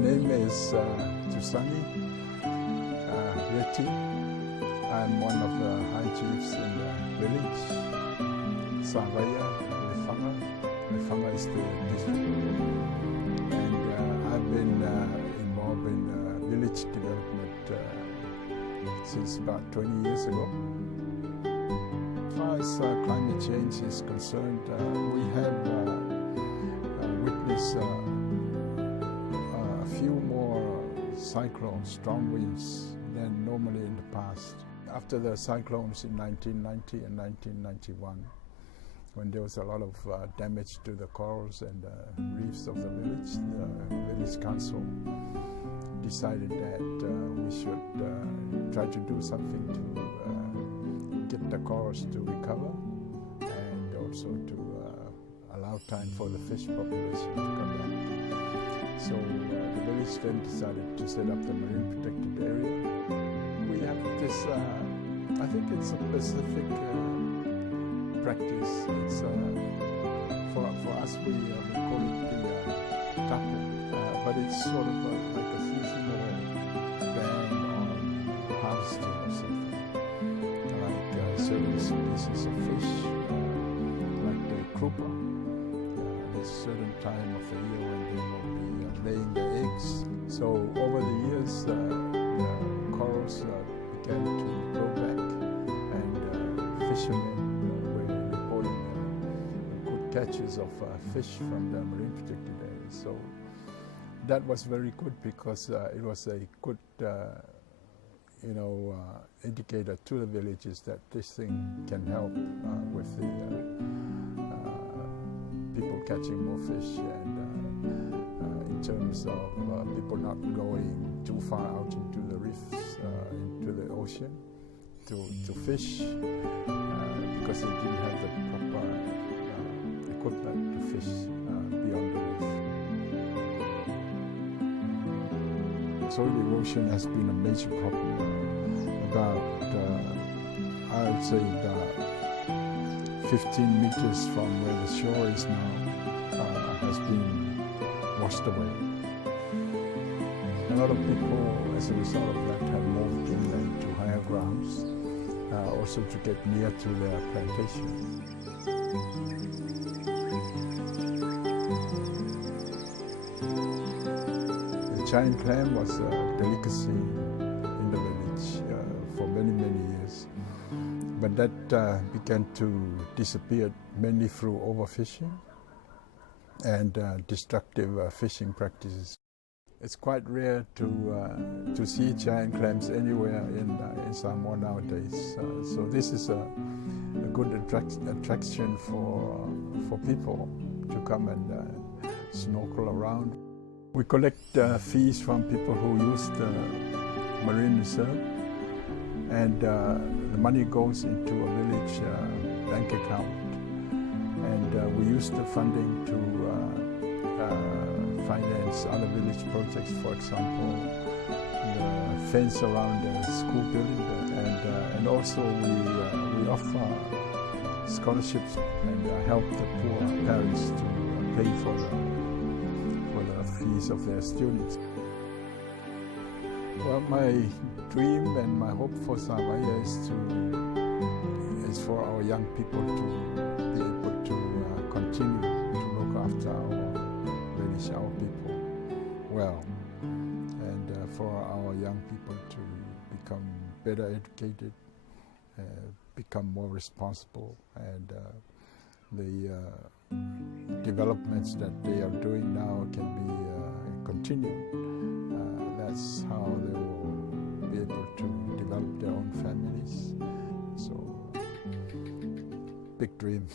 name is Tusani Reti. I'm one of the high chiefs in the village. Savaia, Lefaga. Lefaga is the district. And I've been involved in village development since about 20 years ago. As far as climate change is concerned, we have witnessed a few more cyclones, strong winds, than normally in the past. After the cyclones in 1990 and 1991, when there was a lot of damage to the corals and reefs of the village council decided that we should try to do something to get the corals to recover and also to allow time for the fish population to come back. So the village then decided to set up the marine protected area. We have this, I think it's a specific practice. It's for us we call it the tapu, but it's sort of like a seasonal ban on harvesting or something, like certain species of fish, like the grouper. There's a certain time of the year when they will be laying their eggs. So over the years, the corals began to grow back, and fishermen catches of fish from the marine protected area. So that was very good because it was a good, indicator to the villages that this thing can help with the people catching more fish, and in terms of people not going too far out into the reefs, into the ocean to fish, because they didn't have the proper equipment to fish beyond the reef. Soil erosion has been a major problem. I would say about 15 meters from where the shore is now has been washed away. A lot of people, as a result of that, have moved inland to higher grounds, also to get near to their plantation. Giant clam was a delicacy in the village for many, many years, but that began to disappear mainly through overfishing and destructive fishing practices. It's quite rare to see giant clams anywhere in Samoa nowadays, so this is a good attraction for people to come and snorkel around. We collect fees from people who use the marine reserve, and the money goes into a village bank account, and we use the funding to finance other village projects. For example, the fence around the school building, and also we offer scholarships and help the poor parents to pay for the fees of their students. Well, my dream and my hope for Savaia is for our young people to be able to continue to look after our village, our people well, and for our young people to become better educated, become more responsible, and the developments that they are doing now can be continued. That's how they will be able to develop their own families. So, big dream.